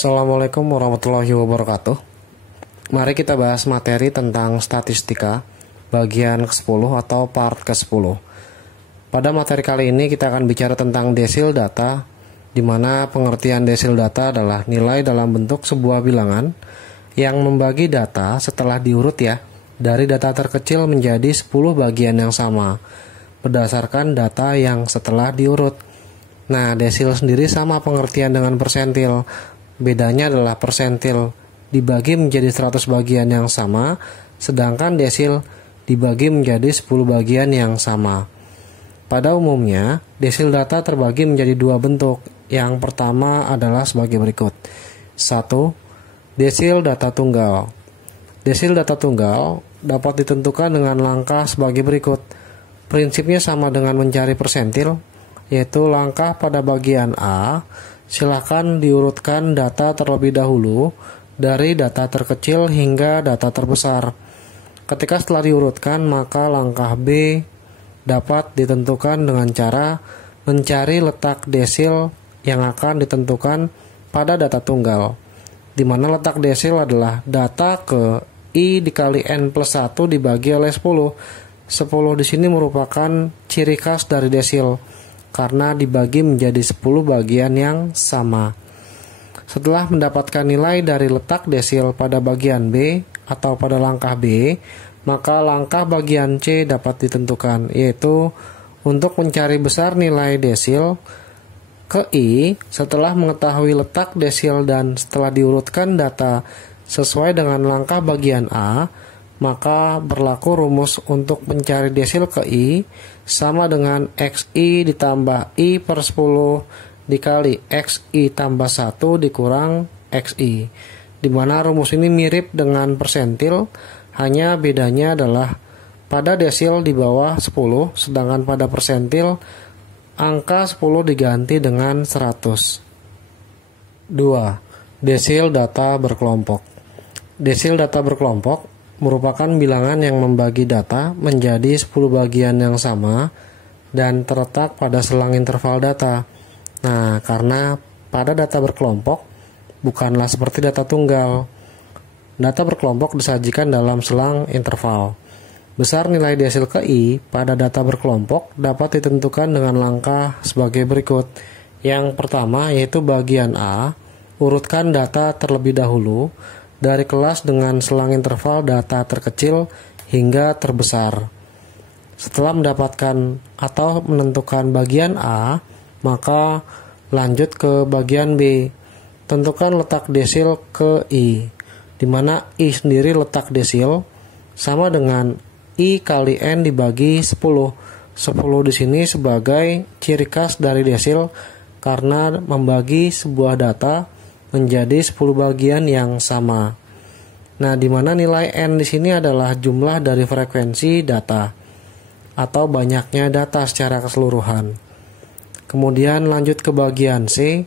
Assalamualaikum warahmatullahi wabarakatuh. Mari kita bahas materi tentang statistika bagian ke-10 atau part ke-10. Pada materi kali ini kita akan bicara tentang desil data, di mana pengertian desil data adalah nilai dalam bentuk sebuah bilangan yang membagi data setelah diurut dari data terkecil menjadi 10 bagian yang sama berdasarkan data yang setelah diurut. Nah, desil sendiri sama pengertian dengan persentil. Bedanya adalah persentil dibagi menjadi 100 bagian yang sama, sedangkan desil dibagi menjadi 10 bagian yang sama. Pada umumnya, desil data terbagi menjadi dua bentuk. Yang pertama adalah sebagai berikut. 1. Desil data tunggal. Desil data tunggal dapat ditentukan dengan langkah sebagai berikut. Prinsipnya sama dengan mencari persentil, yaitu langkah pada bagian A, silakan diurutkan data terlebih dahulu dari data terkecil hingga data terbesar. Ketika setelah diurutkan, maka langkah B dapat ditentukan dengan cara mencari letak desil yang akan ditentukan pada data tunggal, di mana letak desil adalah data ke I dikali N plus 1 dibagi oleh 10. 10 di sini merupakan ciri khas dari desil, karena dibagi menjadi 10 bagian yang sama. Setelah mendapatkan nilai dari letak desil pada bagian B atau pada langkah B, maka langkah bagian C dapat ditentukan, yaitu untuk mencari besar nilai desil ke I setelah mengetahui letak desil dan setelah diurutkan data sesuai dengan langkah bagian A, maka berlaku rumus untuk mencari desil ke I sama dengan XI ditambah I per 10 dikali XI tambah 1 dikurang XI, di mana rumus ini mirip dengan persentil, hanya bedanya adalah pada desil di bawah 10, sedangkan pada persentil angka 10 diganti dengan 100. 2. Desil data berkelompok. Desil data berkelompok merupakan bilangan yang membagi data menjadi 10 bagian yang sama dan terletak pada selang interval data. Nah, karena pada data berkelompok bukanlah seperti data tunggal. Data berkelompok disajikan dalam selang interval. Besar nilai desil ke I pada data berkelompok dapat ditentukan dengan langkah sebagai berikut. Yang pertama yaitu bagian A, urutkan data terlebih dahulu dari kelas dengan selang interval data terkecil hingga terbesar. Setelah mendapatkan atau menentukan bagian A, maka lanjut ke bagian B. Tentukan letak desil ke I, di mana I sendiri letak desil sama dengan I kali N dibagi 10. 10 di sini sebagai ciri khas dari desil karena membagi sebuah data menjadi 10 bagian yang sama. Nah, di mana nilai N di sini adalah jumlah dari frekuensi data atau banyaknya data secara keseluruhan. Kemudian lanjut ke bagian C,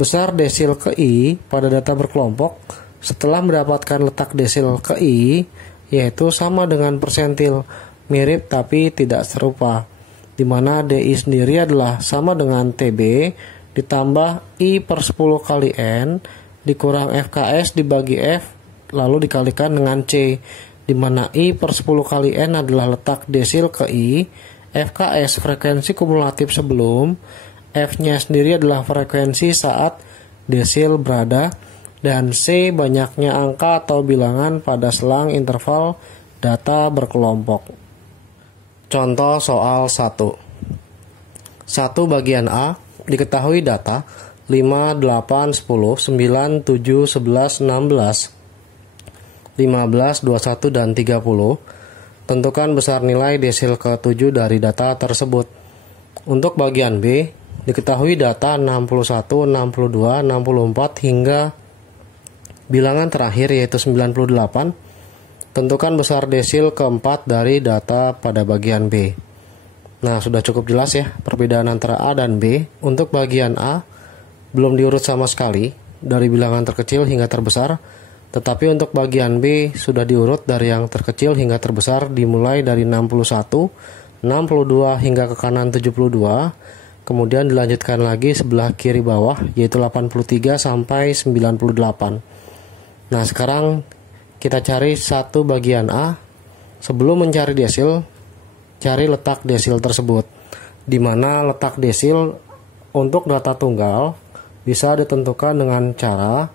besar desil ke I pada data berkelompok setelah mendapatkan letak desil ke I, yaitu sama dengan persentil, mirip tapi tidak serupa, di mana DI sendiri adalah sama dengan TB ditambah I per 10 kali N dikurang FKS dibagi F lalu dikalikan dengan C, di mana I per 10 kali N adalah letak desil ke I, FKS frekuensi kumulatif sebelum, F-nya sendiri adalah frekuensi saat desil berada, dan C banyaknya angka atau bilangan pada selang interval data berkelompok. Contoh soal 1. 1 bagian A, diketahui data 5, 8, 10, 9, 7, 11, 16, 15, 21, dan 30. Tentukan besar nilai desil ke-7 dari data tersebut. Untuk bagian B, diketahui data 61, 62, 64, hingga bilangan terakhir yaitu 98. Tentukan besar desil ke-4 dari data pada bagian B. Nah, sudah cukup jelas ya perbedaan antara A dan B. Untuk bagian A, belum diurut sama sekali dari bilangan terkecil hingga terbesar. Tetapi untuk bagian B sudah diurut dari yang terkecil hingga terbesar dimulai dari 61, 62 hingga ke kanan 72, kemudian dilanjutkan lagi sebelah kiri bawah, yaitu 83 sampai 98. Nah, sekarang kita cari satu bagian A. Sebelum mencari desil, cari letak desil tersebut, di mana letak desil untuk data tunggal bisa ditentukan dengan cara,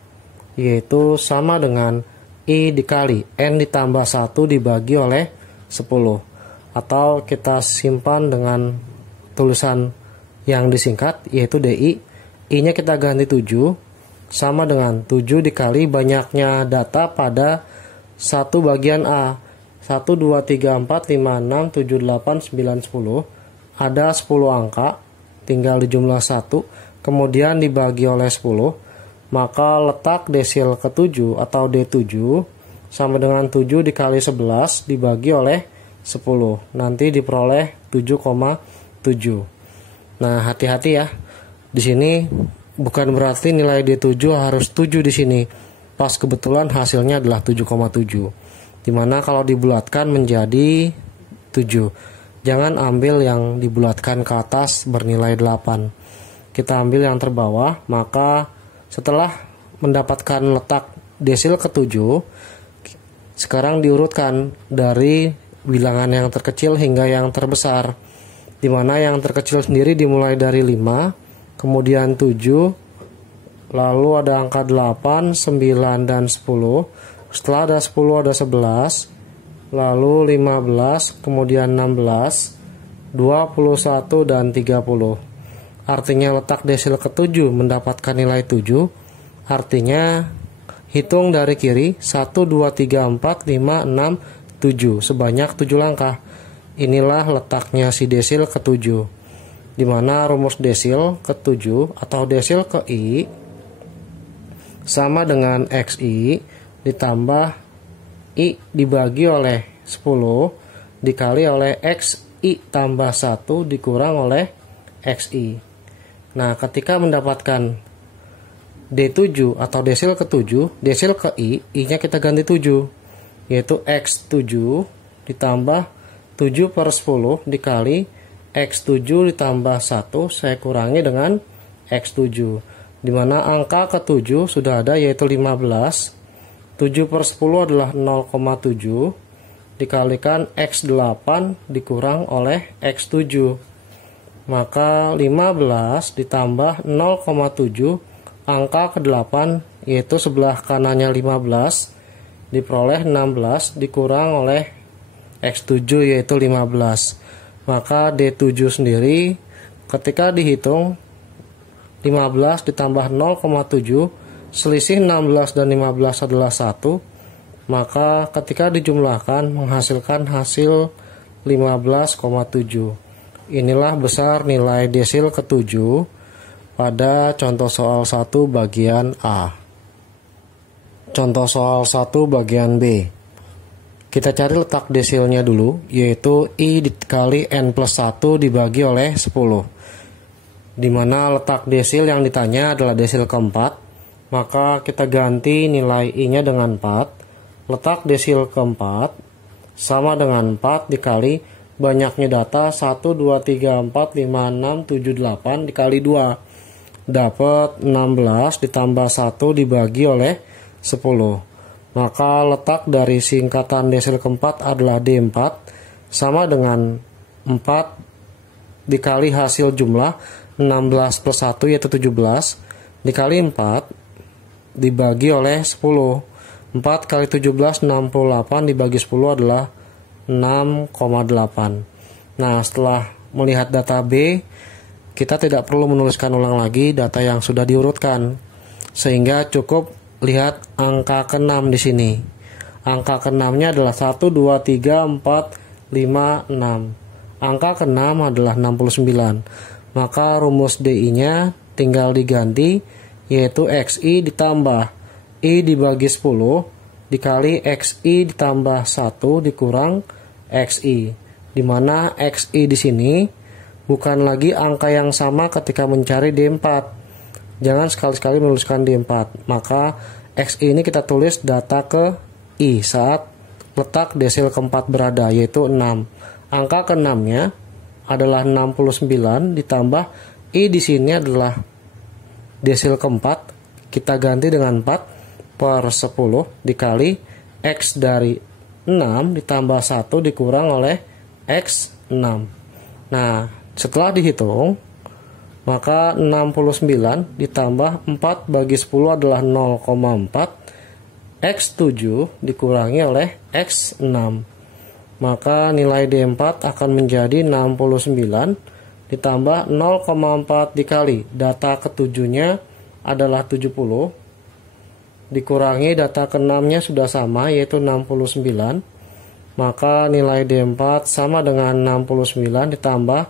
yaitu sama dengan I dikali N ditambah 1 dibagi oleh 10. Atau kita simpan dengan tulisan yang disingkat, yaitu DI. I-nya kita ganti 7, sama dengan 7 dikali banyaknya data pada satu bagian A. 1, 2, 3, 4, 5, 6, 7, 8, 9, 10. Ada 10 angka, tinggal dijumlah 1, kemudian dibagi oleh 10. Maka letak desil ke-7 atau D7 sama dengan 7 dikali 11 dibagi oleh 10. Nanti diperoleh 7,7. Nah, hati-hati ya. Di sini bukan berarti nilai D7 harus 7 di sini. Pas kebetulan hasilnya adalah 7,7. Dimana kalau dibulatkan menjadi 7. Jangan ambil yang dibulatkan ke atas bernilai 8. Kita ambil yang terbawah, maka setelah mendapatkan letak desil ke-7, sekarang diurutkan dari bilangan yang terkecil hingga yang terbesar, dimana yang terkecil sendiri dimulai dari 5, kemudian 7, lalu ada angka 8, 9, dan 10. Setelah ada 10 ada 11, lalu 15, kemudian 16, 21, dan 30. Artinya letak desil ke-7 mendapatkan nilai 7. Artinya hitung dari kiri 1, 2, 3, 4, 5, 6, 7 sebanyak 7 langkah. Inilah letaknya si desil ke-7, dimana rumus desil ke-7 atau desil ke I sama dengan XI ditambah I dibagi oleh 10 dikali oleh XI tambah 1 dikurang oleh XI. Nah, ketika mendapatkan D7 atau desil ke-7, desil ke I-nya kita ganti 7, yaitu X7 ditambah 7 per 10 dikali X7 ditambah 1 saya kurangi dengan X7, dimana angka ke-7 sudah ada, yaitu 15. 7 per 10 adalah 0,7 dikalikan X8 dikurang oleh X7, maka 15 ditambah 0,7 angka ke-8, yaitu sebelah kanannya 15 diperoleh 16 dikurang oleh X7 yaitu 15. Maka D7 sendiri ketika dihitung 15 ditambah 0,7, selisih 16 dan 15 adalah 1, maka ketika dijumlahkan menghasilkan hasil 15,7. Inilah besar nilai desil ke-7 pada contoh soal 1 bagian A. Contoh soal 1 bagian B. Kita cari letak desilnya dulu, yaitu I dikali N plus 1 dibagi oleh 10. Dimana letak desil yang ditanya adalah desil keempat, maka kita ganti nilai I-nya dengan 4. Letak desil keempat sama dengan 4 dikali banyaknya data 1, 2, 3, 4, 5, 6, 7, 8 dikali 2. Dapat 16 ditambah 1 dibagi oleh 10. Maka letak dari singkatan desil keempat adalah D4 sama dengan 4 dikali hasil jumlah 16 plus 1 yaitu 17 dikali 4 dibagi oleh 10. 4 kali 17 68 dibagi 10 adalah 6,8. Nah, setelah melihat data B, kita tidak perlu menuliskan ulang lagi data yang sudah diurutkan, sehingga cukup lihat angka ke-6 di sini. Angka ke-6-nya adalah 1, 2, 3, 4, 5, 6. Angka ke-6 adalah 69. Maka rumus DI-nya tinggal diganti, yaitu XI ditambah I dibagi 10 dikali XI ditambah 1 dikurang XI. Dimana XI di sini bukan lagi angka yang sama ketika mencari D4. Jangan sekali-sekali menuliskan D4. Maka XI ini kita tulis data ke I saat letak desil keempat berada, yaitu 6. Angka ke-6-nya adalah 69 ditambah I di sini adalah desil keempat, kita ganti dengan 4 per 10 dikali X dari 6 ditambah 1 dikurang oleh X 6. Nah, setelah dihitung, maka 69 ditambah 4 bagi 10 adalah 0,4. X 7 dikurangi oleh X 6. Maka nilai D4 akan menjadi 69 ditambah 0,4 dikali data ketujuhnya adalah 70 dikurangi data ke-6-nya sudah sama yaitu 69. Maka nilai D4 sama dengan 69 ditambah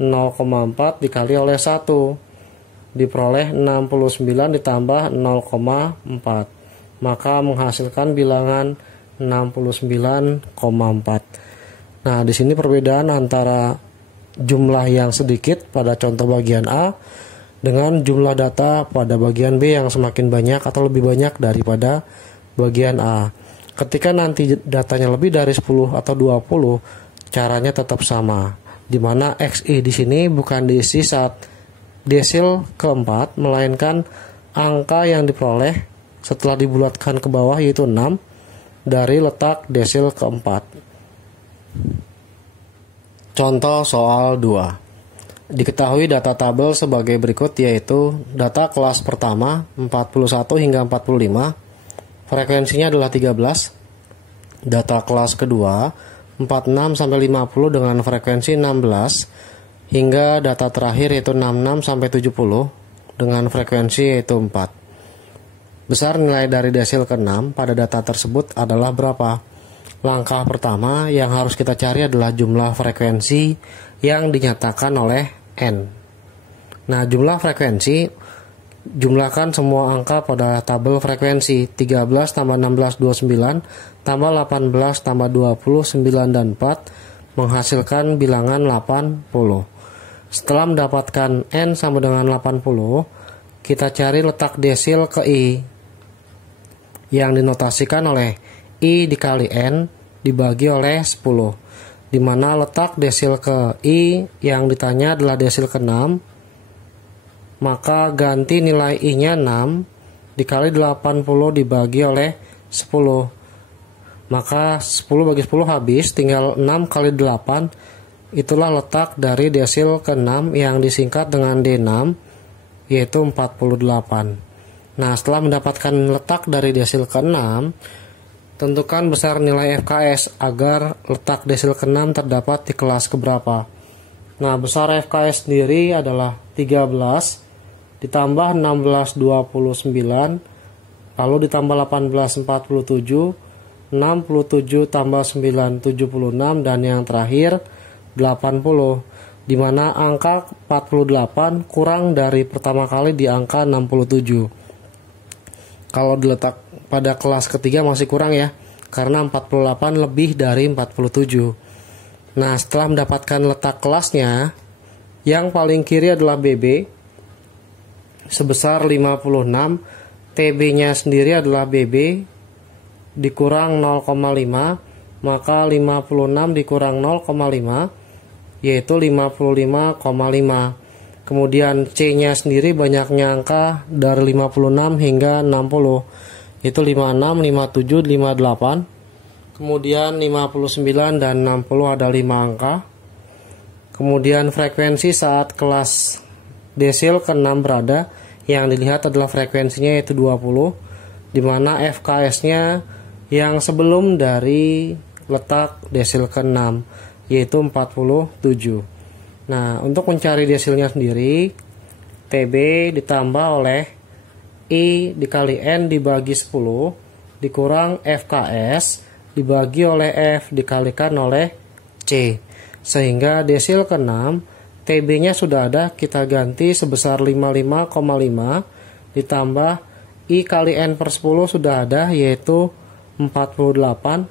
0,4 dikali oleh 1 diperoleh 69 ditambah 0,4. Maka menghasilkan bilangan 69,4. Nah, di sini perbedaan antara jumlah yang sedikit pada contoh bagian A dengan jumlah data pada bagian B yang semakin banyak atau lebih banyak daripada bagian A. Ketika nanti datanya lebih dari 10 atau 20, caranya tetap sama. Di mana XI di sini bukan diisi saat desil keempat, melainkan angka yang diperoleh setelah dibulatkan ke bawah yaitu 6 dari letak desil keempat. Contoh soal 2. Diketahui data tabel sebagai berikut yaitu data kelas pertama 41 hingga 45, frekuensinya adalah 13. Data kelas kedua 46 sampai 50 dengan frekuensi 16 hingga data terakhir yaitu 66 sampai 70 dengan frekuensi yaitu 4. Besar nilai dari desil ke-6 pada data tersebut adalah berapa? Langkah pertama yang harus kita cari adalah jumlah frekuensi yang dinyatakan oleh N. Nah, jumlah frekuensi, jumlahkan semua angka pada tabel frekuensi. 13 tambah 16, 29, tambah 18 tambah 20, 9 dan 4, menghasilkan bilangan 80. Setelah mendapatkan N sama dengan 80, kita cari letak desil ke I, yang dinotasikan oleh I dikali N dibagi oleh 10, di mana letak desil ke I yang ditanya adalah desil ke-6, maka ganti nilai I-nya 6 dikali 80 dibagi oleh 10, maka 10 bagi 10 habis, tinggal 6 kali 8, itulah letak dari desil ke-6 yang disingkat dengan D6 yaitu 48. Nah, setelah mendapatkan letak dari desil ke-6, tentukan besar nilai FKS agar letak desil ke-6 terdapat di kelas keberapa. Nah, besar FKS sendiri adalah 13 ditambah 16 29, lalu ditambah 18 47, 67 tambah 9 76, dan yang terakhir 80, di mana angka 48 kurang dari pertama kali di angka 67. Kalau diletak pada kelas ketiga masih kurang ya, karena 48 lebih dari 47. Nah, setelah mendapatkan letak kelasnya, yang paling kiri adalah BB sebesar 56, TB-nya sendiri adalah BB dikurang 0,5, maka 56 dikurang 0,5 yaitu 55,5. Kemudian C-nya sendiri banyaknya angka dari 56 hingga 60, itu 56, 57, 58. Kemudian 59 dan 60 ada 5 angka. Kemudian frekuensi saat kelas desil ke-6 berada, yang dilihat adalah frekuensinya yaitu 20, di mana FKS-nya yang sebelum dari letak desil ke-6 yaitu 47. Nah, untuk mencari desilnya sendiri, TB ditambah oleh I dikali N dibagi 10 dikurang FKS dibagi oleh F dikalikan oleh C, sehingga desil ke-6 TB-nya sudah ada, kita ganti sebesar 55,5 ditambah I kali N per 10 sudah ada yaitu 48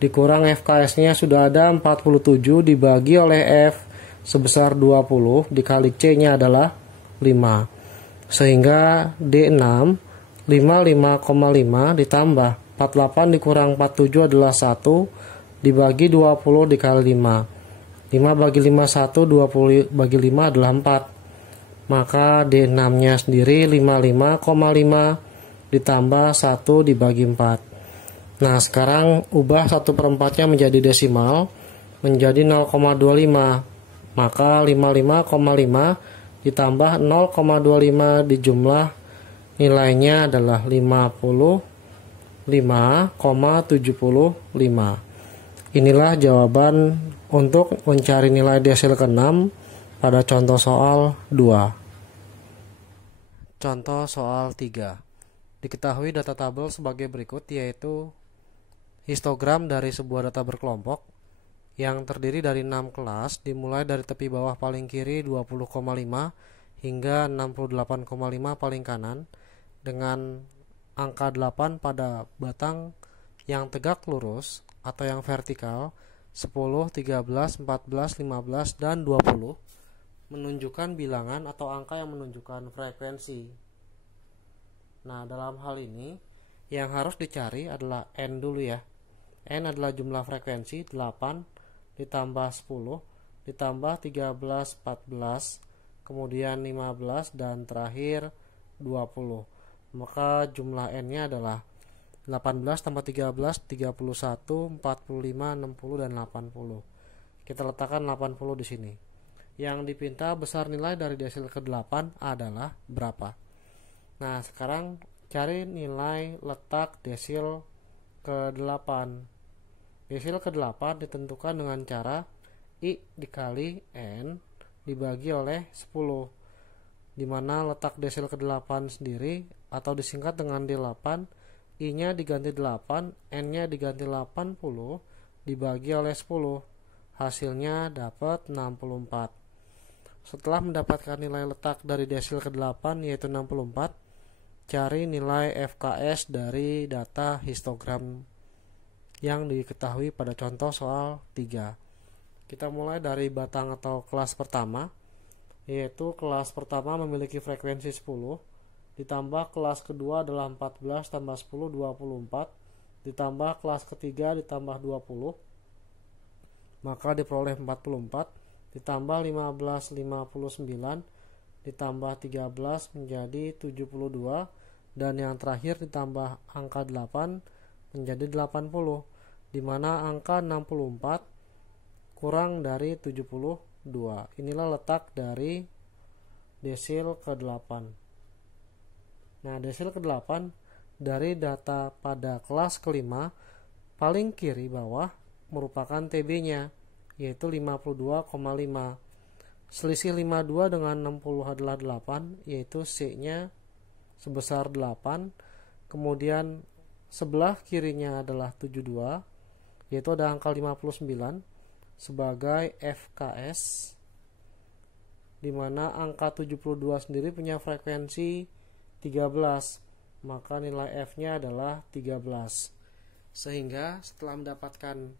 dikurang FKS-nya sudah ada 47 dibagi oleh F sebesar 20 dikali C-nya adalah 5, sehingga D6 55,5 ditambah 48 dikurang 47 adalah 1 dibagi 20 dikali 5. 5 bagi 5 1, 20 bagi 5 adalah Maka D6 nya sendiri 55,5 ditambah 1 dibagi 4. Nah sekarang ubah 1/4 nya menjadi desimal, menjadi 0,25. Maka 55,5 ditambah 0,25 dijumlah nilainya adalah 55,75. Inilah jawaban untuk mencari nilai desil ke-6 pada contoh soal 2. Contoh soal 3. Diketahui data tabel sebagai berikut, yaitu histogram dari sebuah data berkelompok yang terdiri dari 6 kelas, dimulai dari tepi bawah paling kiri 20,5 hingga 68,5 paling kanan, dengan angka 8 pada batang yang tegak lurus atau yang vertikal 10, 13, 14, 15, dan 20 menunjukkan bilangan atau angka yang menunjukkan frekuensi. Nah, dalam hal ini yang harus dicari adalah N dulu ya. N adalah jumlah frekuensi 8 ditambah 10 ditambah 13, 14, kemudian 15, dan terakhir 20. Maka jumlah N-nya adalah 18 tambah 13, 31, 45, 60, dan 80. Kita letakkan 80 di sini. Yang dipinta besar nilai dari desil ke-8 adalah berapa? Nah, sekarang cari nilai letak desil ke-8. Desil ke-8 ditentukan dengan cara I dikali N dibagi oleh 10, di mana letak desil ke-8 sendiri atau disingkat dengan D8, I-nya diganti 8, N-nya diganti 80, dibagi oleh 10. Hasilnya dapat 64. Setelah mendapatkan nilai letak dari desil ke-8 yaitu 64, cari nilai FKS dari data histogram yang diketahui pada contoh soal 3. Kita mulai dari batang atau kelas pertama, yaitu kelas pertama memiliki frekuensi 10, ditambah kelas kedua adalah 14 tambah 10, 24, ditambah kelas ketiga ditambah 20, maka diperoleh 44, ditambah 15, 59, ditambah 13 menjadi 72, dan yang terakhir ditambah angka 8 menjadi 80, di mana angka 64 kurang dari 72. Inilah letak dari desil ke-8. Nah, desil ke-8 dari data pada kelas kelima paling kiri bawah merupakan TB-nya, yaitu 52,5. Selisih 52 dengan 60 adalah 8, yaitu C-nya sebesar 8. Kemudian sebelah kirinya adalah 72, yaitu ada angka 59 sebagai FKS, di mana angka 72 sendiri punya frekuensi 13, maka nilai F-nya adalah 13. Sehingga setelah mendapatkan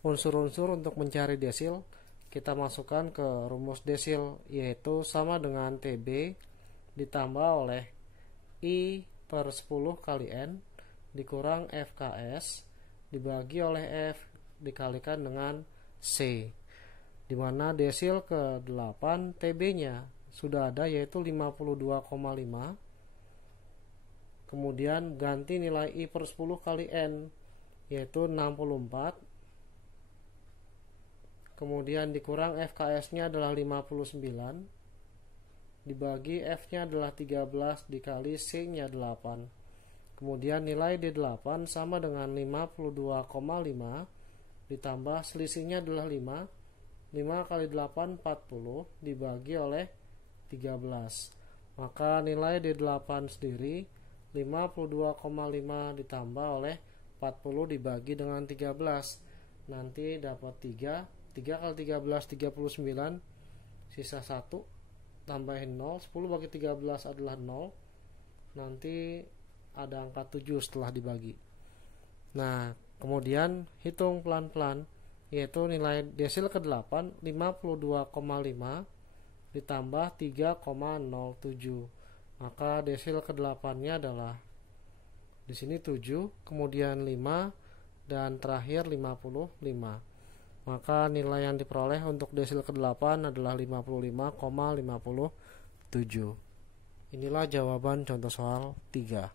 unsur-unsur untuk mencari desil, kita masukkan ke rumus desil, yaitu sama dengan TB ditambah oleh I per 10 kali N dikurang FKS dibagi oleh F dikalikan dengan C, di mana desil ke-8 TB-nya sudah ada, yaitu 52,5. Kemudian ganti nilai I per 10 kali N, yaitu 64. Kemudian dikurang FKS-nya adalah 59. Dibagi F-nya adalah 13 dikali C-nya 8. Kemudian nilai D8 sama dengan 52,5 ditambah selisihnya adalah 5. 5 kali 8 40 dibagi oleh 13. Maka nilai D8 sendiri 52,5 ditambah oleh 40 dibagi dengan 13. Nanti dapat 3. 3 kali 13 39, sisa 1, tambahin 0. 10 bagi 13 adalah 0. Nanti ada angka 7 setelah dibagi. Nah, kemudian hitung pelan-pelan, yaitu nilai desil ke-8 52,5 ditambah 3,07. Maka desil ke-8-nya adalah di sini 7, kemudian 5, dan terakhir 55. Maka nilai yang diperoleh untuk desil ke-8 adalah 55,53. 7. Inilah jawaban contoh soal 3.